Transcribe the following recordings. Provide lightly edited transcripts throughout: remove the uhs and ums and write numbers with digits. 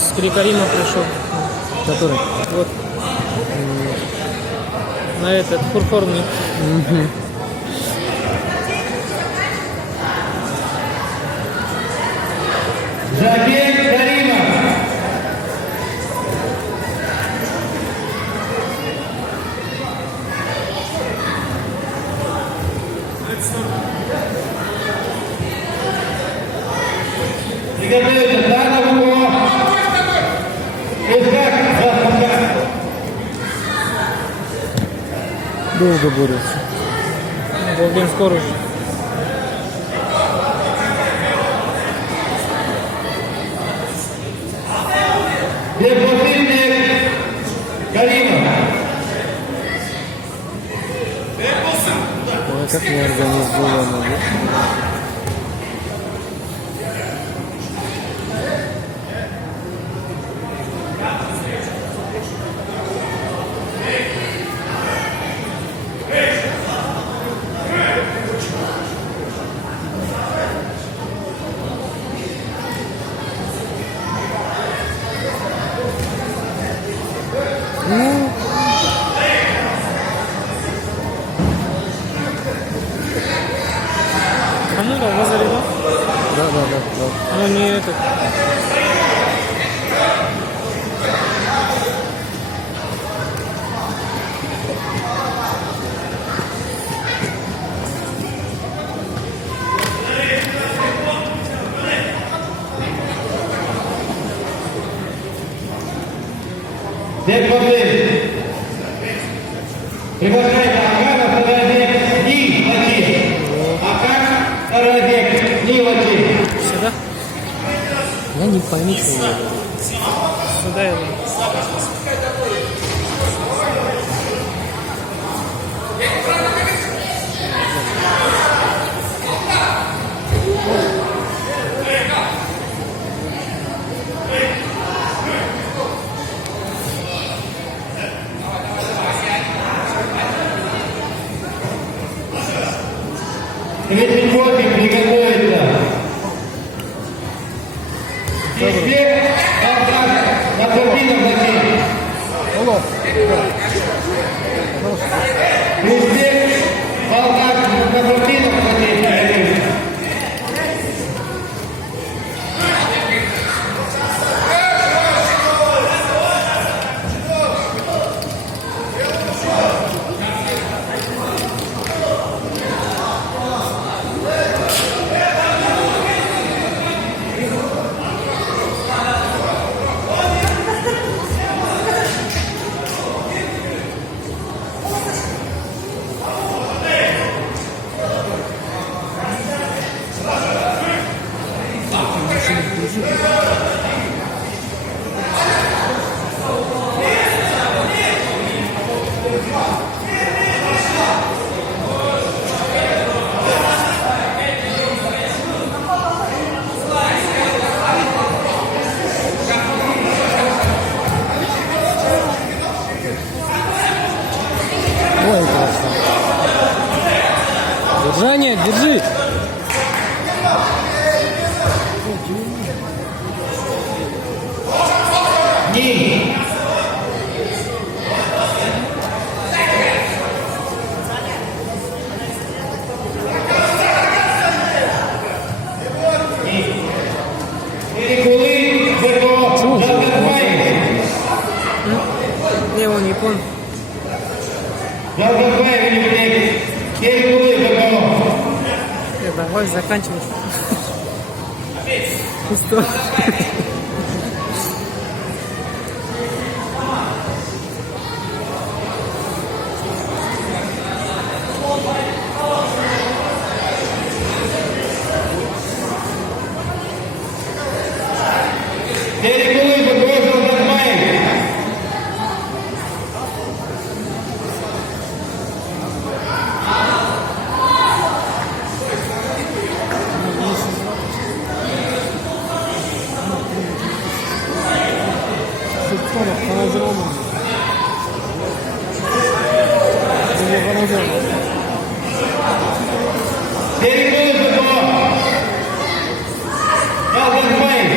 с Крикарима пришел. Который? Вот. На этот фурфорный. Жабель Каримов. Приготовиться, Дана Вукова. Искак, Захарчак. Долго борются. Волгин скоро уже. Депутатник Каримов. Ой, как не организовано. А ну да, Лазарев. Да. Ну не этот. Депутат. Приглашайте Акана Сарадек Нивати. Акан Сарадек Нивати. Сюда? Я не пойму, что я. Сюда я. Третий против приготовится. Теперь на турбинах закинь. Теперь Балкан на турбинах закинь. Ой, красиво. Держание, держи. Ни. Перекулы, Зерко, Жалгатбаев. Я его не понял. Жалгатбаев не влезет. Перекулы, Зерко. Давай заканчивать. Что? Перекулы, Зерко, Жалгатбаев. Перекулы, Зерко. Жалгатбаев.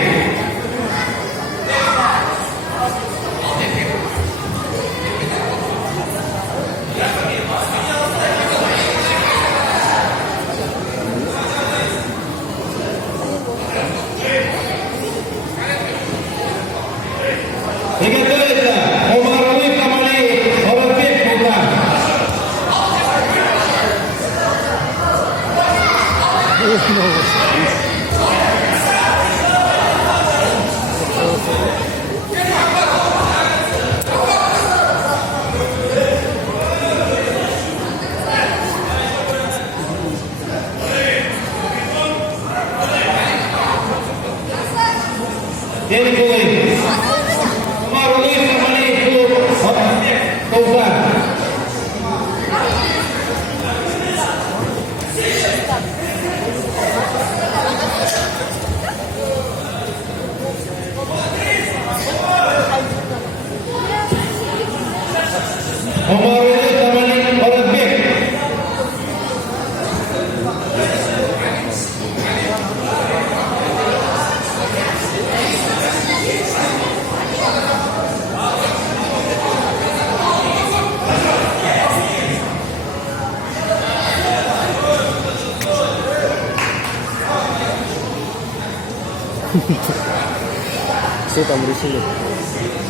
Дербуй. Умар Луис Романей, клуб Каузар. Умар Луис Романей, Оразбек. Что там решили?